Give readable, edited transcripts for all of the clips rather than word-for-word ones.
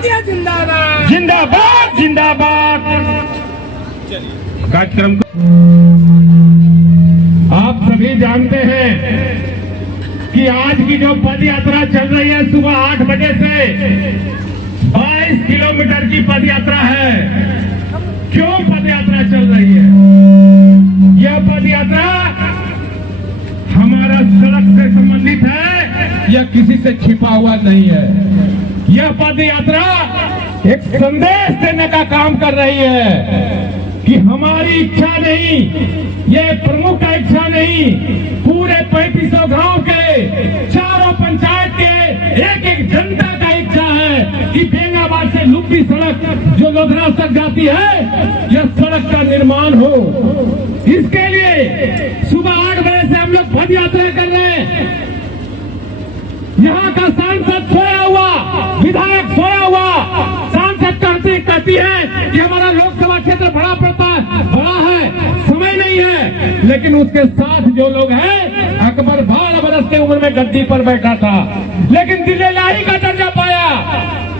मोदी जिंदाबाद जिंदाबाद जिंदाबाद। कार्यक्रम आप सभी जानते हैं कि आज की जो पद यात्रा चल रही है सुबह 8 बजे से 22 किलोमीटर की पद यात्रा है। क्यों पद यात्रा चल रही है? यह पद यात्रा हमारा सड़क से संबंधित है, यह किसी से छिपा हुआ नहीं है। यह पद यात्रा एक संदेश देने का काम कर रही है कि हमारी इच्छा नहीं, ये प्रमुख का इच्छा नहीं, पूरे 3500 गांव के चारों पंचायत के एक एक जनता का इच्छा है कि बेंगाबाद से लुप्पी सड़क जो लोधरा तक जाती है, यह सड़क का निर्माण हो। इसके लिए सुबह 8 बजे से हम लोग पद यात्रा कर रहे हैं। यहाँ का सांसद सोया हुआ, विधायक सोया हुआ, सांसद कहती है कि हमारा लोकसभा क्षेत्र बड़ा पड़ता है, बड़ा है, समय नहीं है। लेकिन उसके साथ जो लोग हैं, अकबर 12 बरस की उम्र में गद्दी पर बैठा था, लेकिन दिल्ली का दर्जा पाया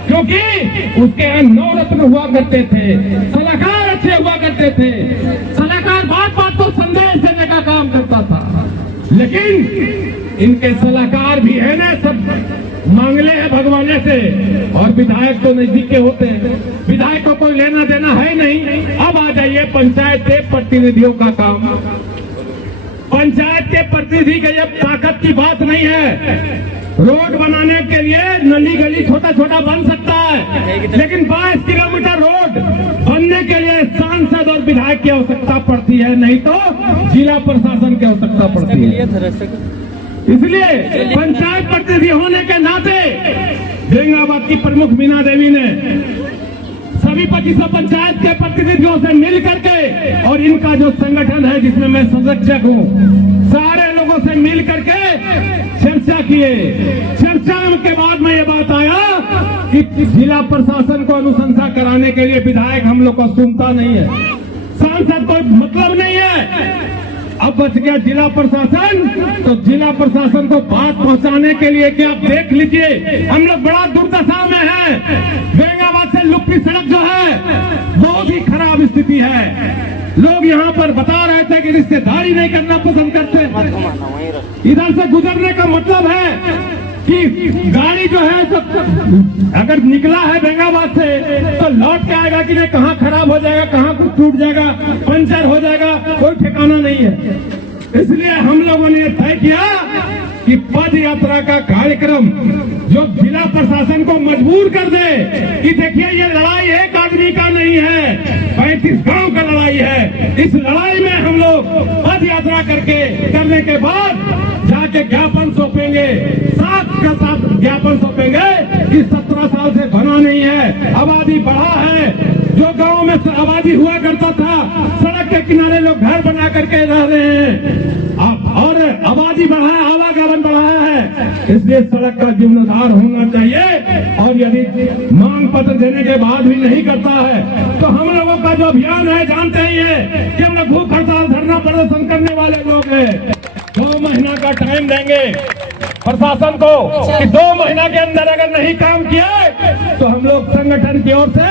क्योंकि उसके यहाँ 9 रत्न हुआ करते थे, सलाहकार अच्छे हुआ करते थे। सलाहकार बात बात को संदेश देने का काम करता था, लेकिन इनके सलाहकार भी है ना, सब मांगले हैं भगवाने से, और विधायक तो नजदीक के होते हैं, विधायक को कोई लेना देना है नहीं। अब आ जाइए पंचायत के प्रतिनिधियों का काम। पंचायत के प्रतिनिधि की जब ताकत की बात नहीं है, रोड बनाने के लिए नली गली छोटा छोटा बन सकता है, लेकिन 22 किलोमीटर रोड बनने के लिए सांसद और विधायक की आवश्यकता पड़ती है, नहीं तो जिला प्रशासन की आवश्यकता पड़ती है। इसलिए पंचायत प्रतिनिधि होने के नाते बेंगाबाद की प्रमुख मीना देवी ने सभी 2500 पंचायत के प्रतिनिधियों से मिल करके, और इनका जो संगठन है जिसमें मैं संरक्षक हूँ, सारे लोगों से मिल करके चर्चा किए। चर्चा के बाद में ये बात आया कि जिला प्रशासन को अनुशंसा कराने के लिए विधायक हम लोग को सुनता नहीं है, सांसद को मतलब नहीं है। अब बच गया जिला प्रशासन, तो जिला प्रशासन को बात पहुंचाने के लिए कि आप देख लीजिए हम लोग बड़ा दुर्दशा में हैं। बेंगाबाद से लुप्पी सड़क जो है बहुत ही खराब स्थिति है। लोग यहाँ पर बता रहे थे कि रिश्तेदारी नहीं करना पसंद करते, इधर से गुजरने का मतलब है कि गाड़ी जो है तो अगर निकला है बेंगाबाद से तो लौट के आएगा कि नहीं, कहाँ खराब हो जाएगा, कहाँ कुछ टूट जाएगा, पंचर हो जाएगा, कोई ठिकाना नहीं है। इसलिए हम लोगों ने तय किया कि पद यात्रा का कार्यक्रम जो जिला प्रशासन को मजबूर कर दे कि देखिए ये लड़ाई एक आदमी का नहीं है, 35 गांव का लड़ाई है। इस लड़ाई में हम लोग पद यात्रा करने के बाद जाके ज्ञापन सौंपेंगे, साथ का साथ ज्ञापन सौंपेंगे कि 17 साल से बना नहीं है, आबादी बढ़ा है, जो गांव में आबादी हुआ करता था सड़क के किनारे लोग घर बना करके रह रहे हैं, और आबादी बढ़ा है, आवागमन बढ़ाया है। इसलिए सड़क का जीर्णोद्धार होना चाहिए, और यदि मांग पत्र देने के बाद भी नहीं करता है तो हम लोगों का जो अभियान है जानते ही है कि हम लोग भूख हड़ताल धरना प्रदर्शन करने वाले लोग हैं। 2 महीना का टाइम देंगे प्रशासन को कि 2 महीना के अंदर अगर नहीं काम किया तो हम लोग संगठन की ओर से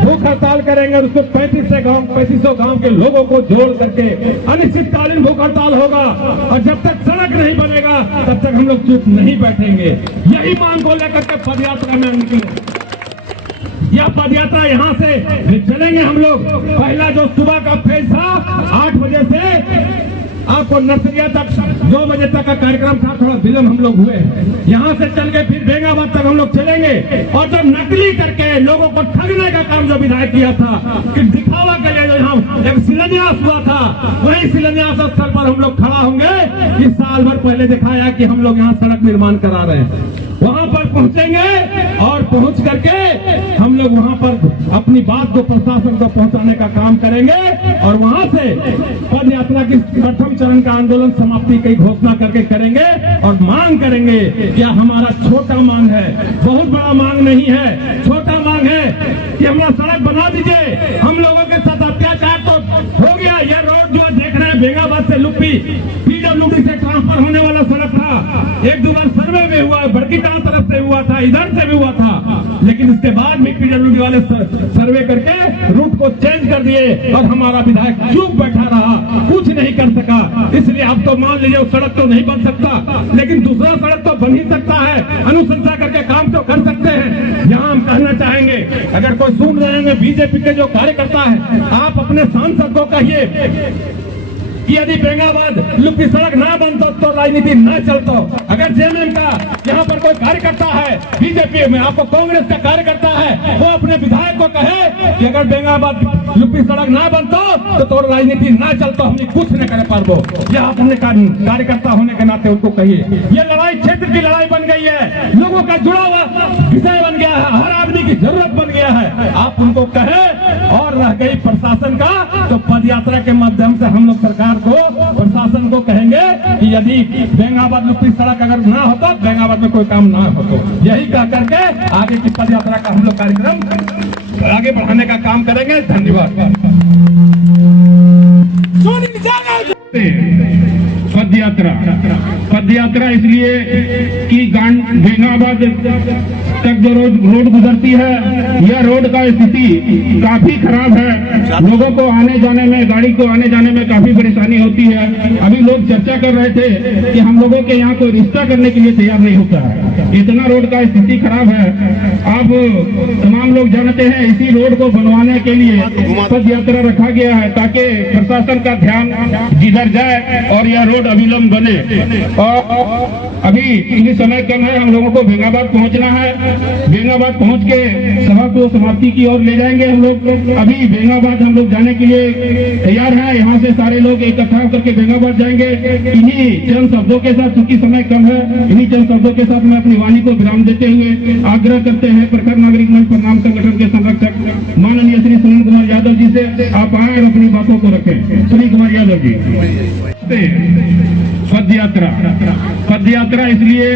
भूख हड़ताल करेंगे, और उसको 3500 गांव के लोगों को जोड़ करके अनिश्चितकालीन भूख हड़ताल होगा। और जब तक सड़क नहीं बनेगा तब तक हम लोग चुप नहीं बैठेंगे। यही मांग को लेकर के पद यात्रा में निकले। यह पद यात्रा यहाँ से चलेंगे हम लोग। पहला जो सुबह का फेज था 8 बजे से आपको नर्सरिया तक 2 बजे तक का कार्यक्रम था, थोड़ा विलम्ब हम लोग हुए। यहाँ से चल के फिर बेंगाबाद तक हम लोग चलेंगे, और जब नकली करके लोगों को ठगने का काम जो विधायक किया था कि दिखावा के लिए जो यहाँ एक शिलान्यास हुआ था, वही शिलान्यास स्थल पर हम लोग खड़ा होंगे कि साल भर पहले दिखाया कि हम लोग यहाँ सड़क निर्माण करा रहे हैं। वहाँ पर पहुँचेंगे और पहुँच करके हम लोग वहाँ पर अपनी बात को प्रशासन को पहुँचाने का काम करेंगे, और वहाँ से पद यात्रा की प्रथम चरण का आंदोलन समाप्ति की घोषणा करके करेंगे, और मांग करेंगे कि हमारा छोटा मांग है, बहुत बड़ा मांग नहीं है, छोटा मांग है कि हमारा सड़क बना दीजिए। हम लोगों के साथ अत्याचार तो हो गया, यह रोड जो देख रहे हैं बेंगाबाद से लुप्पी पीडब्ल्यूडी से ट्रांसफर होने वाला सड़क था, 1-2 बार सर्वे में हुआ, बड़की तरफ से हुआ था, इधर से भी हुआ था। लेकिन इसके बाद भी पीडब्ल्यूडी वाले सर्वे करके रूट को चेंज कर दिए और हमारा विधायक चुप बैठा रहा, कुछ नहीं कर सका। इसलिए अब तो मान लीजिए सड़क तो नहीं बन सकता, लेकिन दूसरा सड़क तो बन ही सकता है। अनुशंसा करके काम तो कर सकते हैं। यहाँ हम कहना चाहेंगे, अगर कोई सुन रहे हैं बीजेपी के जो कार्यकर्ता है, आप अपने सांसद को कहिए कि यदि बेंगाबाद लुप्पी सड़क ना बनता तो राजनीति न चलता। अगर जेएमएम का यहाँ पर कोई कार्यकर्ता है, बीजेपी में आपको कांग्रेस का कार्यकर्ता है, वो अपने विधायक को कहे कि अगर बेंगाबाद लुप्पी सड़क ना बनता तो राजनीति न चलता, हमने कुछ न कर पाबो। यह अपने कार्यकर्ता होने के नाते उनको कहिए। ये लड़ाई क्षेत्र की लड़ाई बन गई है, लोगों का जुड़ा हुआ विषय बन गया है, हर आदमी की जरूरत बन गया है। आप उनको कहे। और रह गई प्रशासन का, तो पद यात्रा के माध्यम से हम लोग सरकार को, प्रशासन को कहेंगे कि यदि बेंगाबाद लुप्पी सड़क अगर ना होता, बेंगाबाद में कोई काम ना हो, तो यही कह करके आगे की पद यात्रा का हम लोग कार्यक्रम आगे बढ़ाने का काम करेंगे। धन्यवाद। पद यात्रा इसलिए कि बेंगाबाद तक जो रोड गुजरती है, यह रोड का स्थिति काफी खराब है। लोगों को आने जाने में, गाड़ी को आने जाने में काफी परेशानी होती है। अभी लोग चर्चा कर रहे थे कि हम लोगों के यहाँ कोई रिश्ता करने के लिए तैयार नहीं होता है, इतना रोड का स्थिति खराब है। अब तमाम लोग जानते हैं, इसी रोड को बनवाने के लिए पद यात्रा रखा गया है, ताकि प्रशासन का ध्यान जिधर जाए और यह रोड अविलंब बने। और अभी इसी समय कम है, हम लोगों को बेंगाबाद पहुंचना है। बेंगाबाद पहुंच के सभा को समाप्ति की ओर ले जाएंगे हम लोग। अभी बेंगाबाद हम लोग जाने के लिए तैयार हैं। यहाँ से सारे लोग इकट्ठा होकर के बेंगाबाद जाएंगे। इन्हीं चंद शब्दों के साथ, चूंकि समय कम है, इन्हीं चंद शब्दों के साथ मैं अपनी वाणी को विराम देते हुए आग्रह करते हैं प्रखर नागरिक मंच प्रणाम संगठन के संरक्षक माननीय श्री सुनील कुमार यादव जी से, आप आए और अपनी बातों को रखें। सुनील कुमार यादव जी। पद यात्रा इसलिए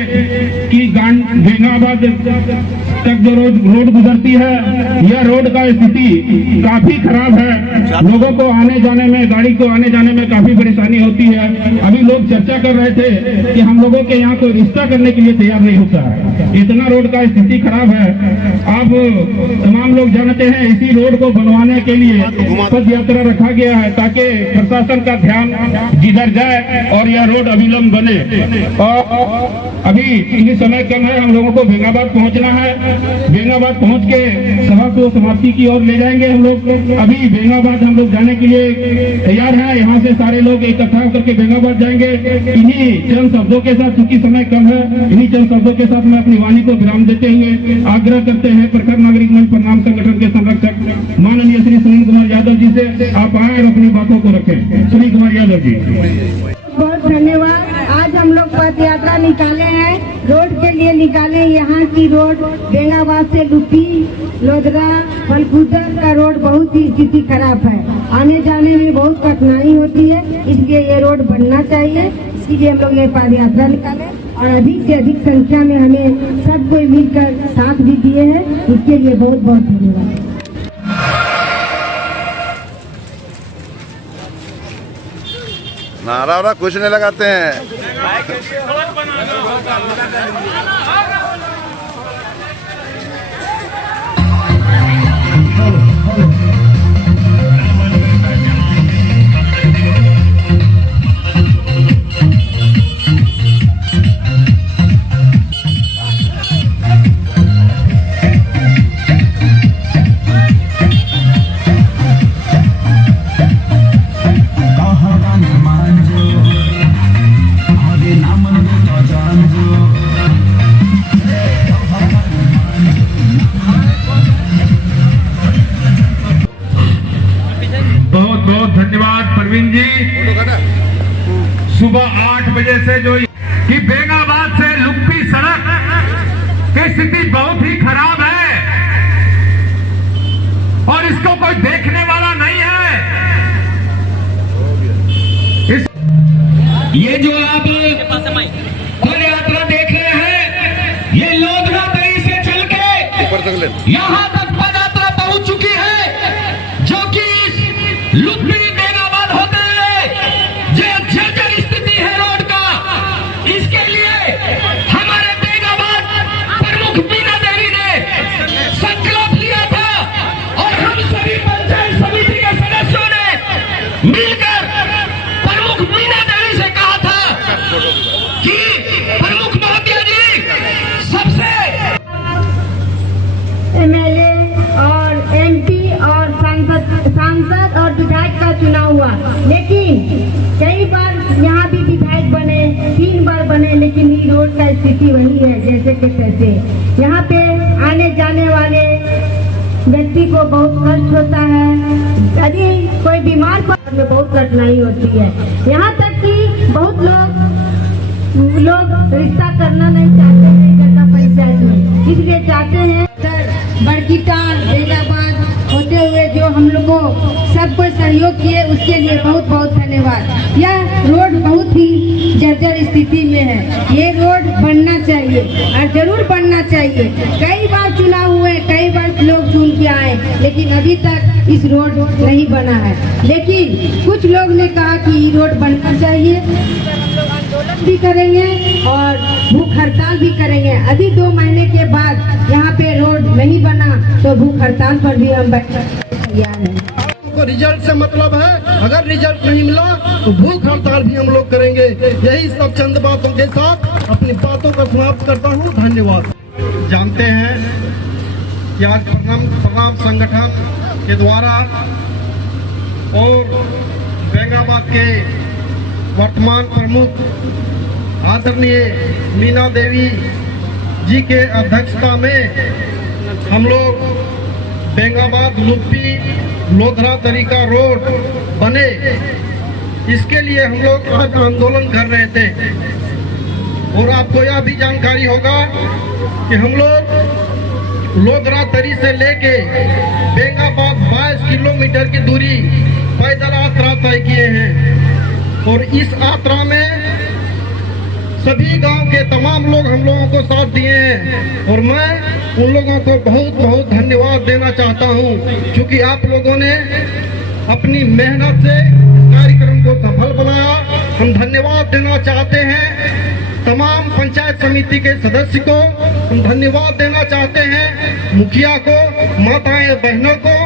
कि बेंगाबाद तक जो रोड गुजरती है, यह रोड का स्थिति काफी खराब है। लोगों को आने जाने में, गाड़ी को आने जाने में काफी परेशानी होती है। अभी लोग चर्चा कर रहे थे कि हम लोगों के यहाँ कोई रिश्ता करने के लिए तैयार नहीं होता है, इतना रोड का स्थिति खराब है। अब तमाम लोग जानते हैं, इसी रोड को बनवाने के लिए पद यात्रा रखा गया है, ताकि प्रशासन का ध्यान जिधर जाए और यह रोड अविलंब बने। और अभी इसी समय कम है, हम लोगों को बेंगाबाद पहुंचना है। बेंगाबाद पहुंच के सभा को समाप्ति की ओर ले जाएंगे हम लोग। अभी बेंगाबाद हम लोग जाने के लिए तैयार हैं। यहाँ से सारे लोग इकट्ठा होकर के बेंगाबाद जाएंगे। इन्हीं चंद शब्दों के साथ, चूंकि समय कम है, इन्हीं चंद शब्दों के साथ मैं अपनी वाणी को विराम देते हुए आग्रह करते हैं प्रखर नागरिक मंच प्रणाम संगठन के संरक्षक माननीय श्री सुनील कुमार यादव जी से, आप आए और अपनी बातों को रखें। सुनील कुमार यादव जी। बहुत धन्यवाद। आज हम लोग पद यात्रा निकाले हैं, रोड के लिए निकाले। यहाँ की रोड बेंगाबाद से लुप्पी, लोधरा, फलकुदर का रोड बहुत ही स्थिति खराब है, आने जाने में बहुत कठिनाई होती है। इसलिए ये रोड बनना चाहिए, इसीलिए हम लोग ये पद यात्रा निकाले और अधिक से अधिक संख्या में हमें सब कोई मिलकर साथ भी दिए हैं। इसके लिए बहुत बहुत धन्यवाद। नारा वारा कुछ नहीं लगाते हैं। धन्यवाद प्रवीण जी। सुबह 8 बजे से जो कि बेंगाबाद से लुप्पी सड़क की स्थिति बहुत ही खराब है और इसको कोई देखने वाला नहीं है। ये जो आप पद यात्रा देख रहे हैं, ये लोधरा दरी से चल के यहाँ तक पद यात्रा पहुंच चुकी है, जो कि लुप्पी बेंगाबाद होते हुए जो जर्जर स्थिति है रोड का, इसके लिए हमारे बेंगाबाद प्रमुख बीना देवी ने व्यक्ति को बहुत कष्ट होता है। यदि कोई बीमार पड़ने में बहुत कठिनाई होती है। यहाँ तक कि बहुत लोग रिश्ता करना नहीं चाहते हैं जनता पंचायत में, इसलिए चाहते हैं बड़कीटाल बेगाबाद होते हुए जो हम लोग को सबको सहयोग किए उसके लिए बहुत बहुत धन्यवाद। यह रोड बहुत ही जर्जर स्थिति में है। ये रोड बनना चाहिए और जरूर बनना चाहिए। कई बार चुनाव हुए, कई बार लोग चुन के आए, लेकिन अभी तक इस रोड नहीं बना है। लेकिन कुछ लोग ने कहा कि ये रोड बनना चाहिए, हम लोग आंदोलन भी करेंगे और भूख हड़ताल भी करेंगे। अभी 2 महीने के बाद यहाँ पे रोड नहीं बना तो भूख हड़ताल पर भी हम बैठने तैयार हैं। रिजल्ट से मतलब है, अगर रिजल्ट नहीं मिला तो भूख हड़ताल भी हम लोग करेंगे। यही सब चंद बातों के साथ अपनी बातों का समाप्त करता हूँ। धन्यवाद। जानते हैं कि आज प्रणाम संगठन के द्वारा और बेंगाबाद के वर्तमान प्रमुख आदरणीय मीना देवी जी के अध्यक्षता में हम लोग बेंगाबाद लुप्पी लोधरा तरीका रोड बने, इसके लिए हम लोग आज आंदोलन कर रहे थे। और आपको यह भी जानकारी होगा कि हम लोग लोधरा तरी से लेके बेंगाबाद 22 किलोमीटर की दूरी पैदल यात्रा तय किए हैं। और इस यात्रा में सभी गांव के तमाम लोग हम लोगों को साथ दिए हैं और मैं उन लोगों को बहुत बहुत धन्यवाद देना चाहता हूं, क्योंकि आप लोगों ने अपनी मेहनत से इस कार्यक्रम को सफल बनाया। हम धन्यवाद देना चाहते हैं तमाम पंचायत समिति के सदस्य को, हम धन्यवाद देना चाहते हैं मुखिया को, माताएं बहनों को,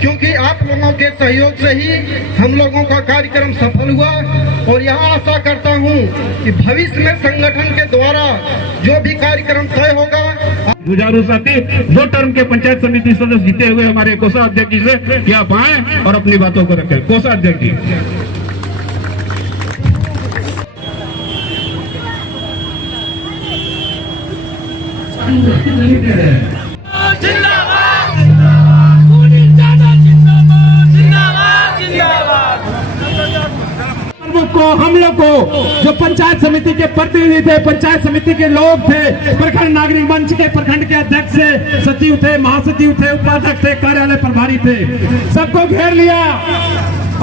क्योंकि आप लोगों के सहयोग से ही हम लोगों का कार्यक्रम सफल हुआ। और यहाँ आशा करता हूँ कि भविष्य में संगठन के द्वारा जो भी कार्यक्रम तय होगा। जुझारू साथी 2 टर्म के पंचायत समिति सदस्य जीते हुए हमारे कोषाध्यक्ष जी से कि आप आए और अपनी बातों को रखें। कोषाध्यक्ष जी। को हम लोग को जो पंचायत समिति के प्रतिनिधि थे, पंचायत समिति के लोग थे, प्रखंड नागरिक मंच के प्रखंड के अध्यक्ष थे, सचिव थे, महासचिव थे, उपाध्यक्ष थे, कार्यालय प्रभारी थे, सबको घेर लिया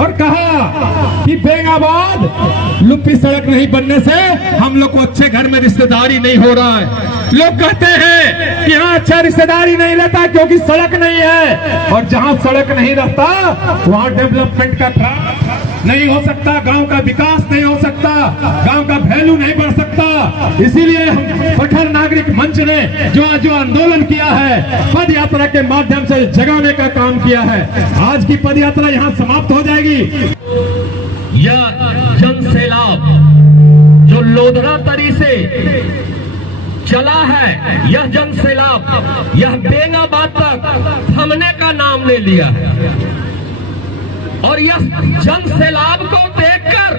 और कहा कि बेंगाबाद लुप्पी सड़क नहीं बनने से हम लोग को अच्छे घर में रिश्तेदारी नहीं हो रहा है। लोग कहते हैं कि हाँ अच्छा रिश्तेदारी नहीं रहता क्योंकि सड़क नहीं है, और जहाँ सड़क नहीं रहता वहाँ डेवलपमेंट का काम नहीं हो सकता, गांव का विकास नहीं हो सकता, गांव का वैल्यू नहीं बढ़ सकता। इसीलिए हम प्रखंड नागरिक मंच ने जो आंदोलन किया है, पद यात्रा के माध्यम से जगाने का काम किया है। आज की पद यात्रा यहाँ समाप्त हो जाएगी। यह जन सैलाब जो लोधरा तरी से चला है, यह जन सैलाब यह बेंगाबाद तक थमने का नाम ले लिया है। और यह जन सैलाब को देखकर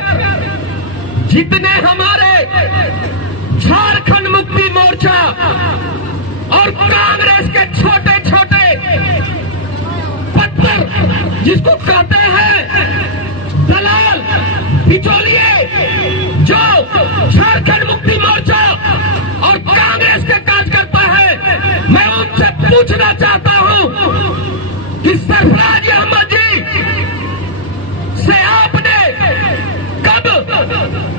जितने हमारे झारखंड मुक्ति मोर्चा और कांग्रेस के छोटे छोटे पत्थर जिसको कहते हैं दलाल बिचौलिए, जो झारखंड मुक्ति मोर्चा और कांग्रेस के काज करता है, मैं उनसे पूछना चाहता हूं कि सरफराज अहमद जी से आपने कब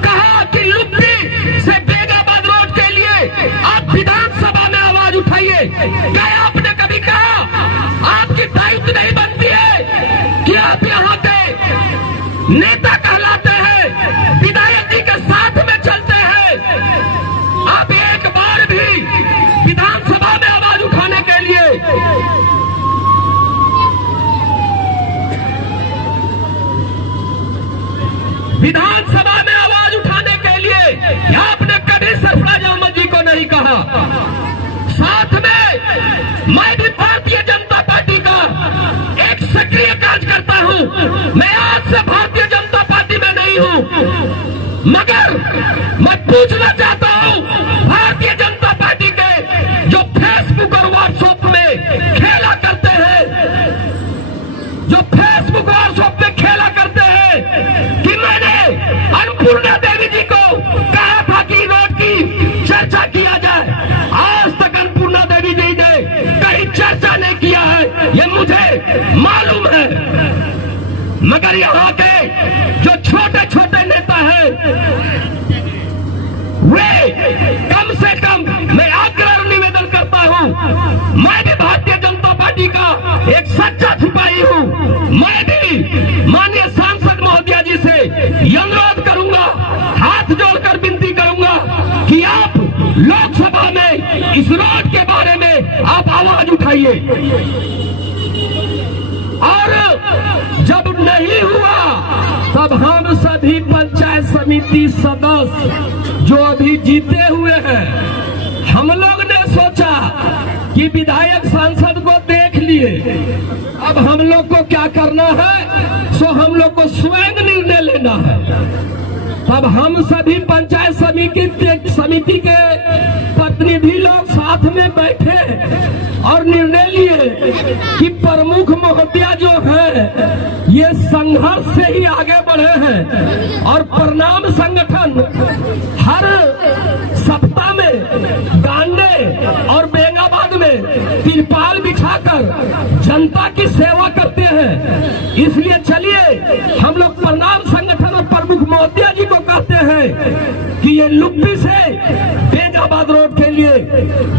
कहा कि लुप्पी से बेंगाबाद रोड के लिए आप विधानसभा में आवाज उठाइए? क्या आपने कभी कहा आपकी दायित्व नहीं बनती है कि आप यहाँ पे नेता कहलाते हैं, विधायक जी के साथ में चलते हैं, आप एक बार भी विधानसभा में आवाज उठाने के लिए विधानसभा में आवाज उठाने के लिए आपने कभी सरफराज अहमद जी को नहीं कहा? साथ में मैं भी भारतीय जनता पार्टी का एक सक्रिय कार्यकर्ता हूं। मैं आज से भारतीय जनता पार्टी में नहीं हूं, मगर मैं पूछना चाहता हूं भारतीय जनता पार्टी के जो फेसबुक और व्हाट्सएप में खेला करते हैं, एक सच्चा सिपाही हूँ। मैं भी माननीय सांसद महोदया जी से ये अनुरोध करूंगा, हाथ जोड़कर विनती करूंगा कि आप लोकसभा में इस रोड के बारे में आप आवाज उठाइए। और जब नहीं हुआ तब हम सभी पंचायत समिति सदस्य जो अभी जीते हुए हैं, हम लोग ने सोचा कि विधायक सांसद को देख लिए, अब हम लोग को क्या करना है, सो हम लोग को स्वयं निर्णय लेना है। तब हम सभी पंचायत समिति के प्रतिनिधि लोग साथ में बैठे और निर्णय लिए कि प्रमुख महोदया जो है ये संघर्ष से ही आगे बढ़े हैं और प्रणाम संगठन हर सप्ताह में गांडे और बेंगाबाद में तिरपाल बिछाकर जनता की सेवा करते हैं। इसलिए चलिए हम लोग प्रणाम संगठन और प्रमुख महोदया जी को कहते हैं कि ये लुप्पी से बेंगाबाद रोड के लिए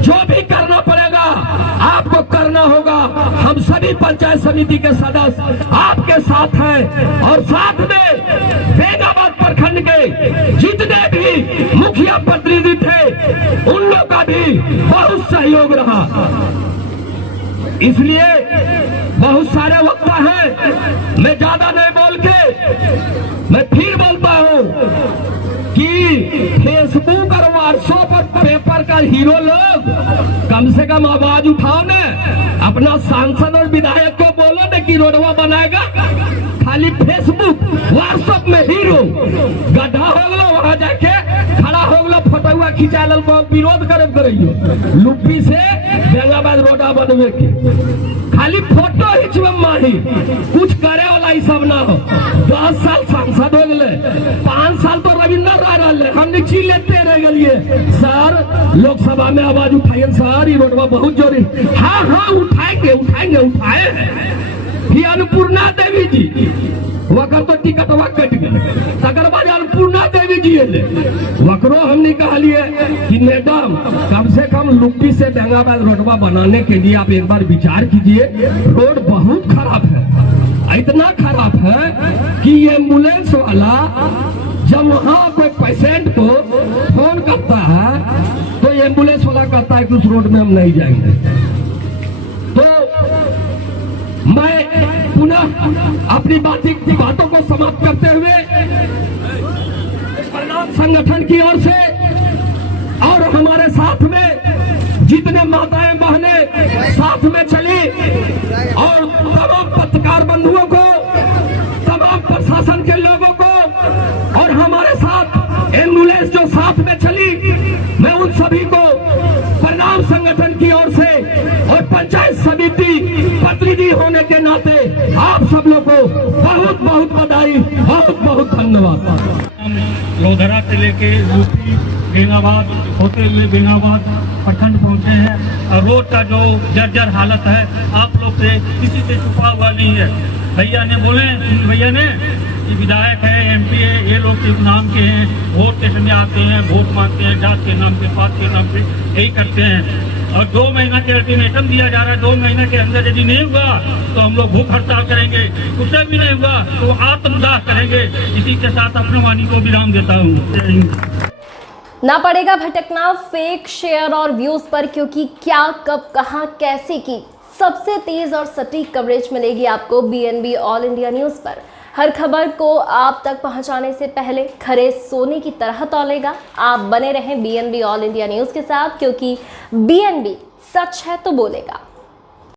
जो भी करना पड़ेगा आपको करना होगा। हम सभी पंचायत समिति के सदस्य आपके साथ हैं और साथ में बेंगाबाद प्रखंड के जितने भी मुखिया प्रतिनिधि थे उन लोग का भी बहुत सहयोग रहा। इसलिए बहुत सारे वक्ता हैं, मैं ज्यादा नहीं बोल के मैं फिर बोलता हूं कि फेसबुक और व्हाट्सएप और पेपर का हीरो लोग कम से कम आवाज उठाओ न, अपना सांसद और विधायक को बोलो न कि रोडवा बनाएगा। खाली फेसबुक व्हाट्सएप में हीरो गड्ढा हो गलो, वहां जाके खड़ा हो गलो, फोटोआ खिंचा लो, विरोध करियो लुप्पी से बेंगाबाद रोडा बनवे के, खाली फोटो खींचवे माही, कुछ करे वाला ही सब ना हो। 10 साल सांसद हो गए, 5 साल तो रविंद्र राय रहे, हम नीचे लेते रह गए। सर लोकसभा में आवाज उठाइए सर, ये रोडवा बहुत जरूरी। हाँ हाँ उठाएंगे उठाएंगे उठाए। फिर अन्नपूर्णा देवी जी वकर तो टिकटवा कट गए, तकर बाद अन्नपूर्णा देवी जी ले वकरो हमने कहा लिए कि मैडम कम से कम लुप्पी से बेंगाबाद रोडवा बनाने के लिए आप एक बार विचार कीजिए। रोड बहुत खराब है, इतना खराब है कि एम्बुलेंस वाला जब वहाँ कोई पेशेंट को फोन करता है तो एम्बुलेंस वाला कहता है कि उस रोड में हम नहीं जाएंगे। तो मैं पुनः अपनी बातों को समाप्त करते हुए प्रणाम संगठन की ओर से और हमारे साथ में जितने माताएं बहनें साथ में चली और तमाम पत्रकार बंधुओं को, तमाम प्रशासन के लोगों को और हमारे साथ एम्बुलेंस जो साथ में चली, मैं उन सभी को प्रणाम संगठन की ओर से और पंचायत समिति प्रतिनिधि होने के नाते आप सब लोग को बहुत बहुत बधाई, बहुत बहुत धन्यवाद। हम लोधरा से लेके यूपी बेंगाबाद होते हुए बेंगाबाद प्रखंड पहुंचे हैं और रोड का जो जर्जर हालत है आप लोग से किसी से छुपा हुआ नहीं है। भैया ने बोले, भैया ने कि विधायक है, एमपी है, ये लोग किस नाम के हैं, वोट के समय आते हैं, वोट मांगते हैं, जात के नाम पे, पात के नाम पे, यही करते हैं। और 2 महीना के अल्टीमेटम दिया जा रहा है, 2 महीने के अंदर यदि नहीं हुआ तो हम लोग भूख हड़ताल करेंगे, उससे भी नहीं हुआ तो आत्मदाह करेंगे। इसी के साथ अपने वाणी को विराम देता हूँ। ना पड़ेगा भटकना फेक शेयर और व्यूज पर, क्योंकि क्या कब कहां कैसे की सबसे तेज और सटीक कवरेज मिलेगी आपको BNB ऑल इंडिया न्यूज़ पर। हर खबर को आप तक पहुंचाने से पहले खरे सोने की तरह तौलेगा। आप बने रहें BNB ऑल इंडिया न्यूज़ के साथ, क्योंकि BNB सच है तो बोलेगा।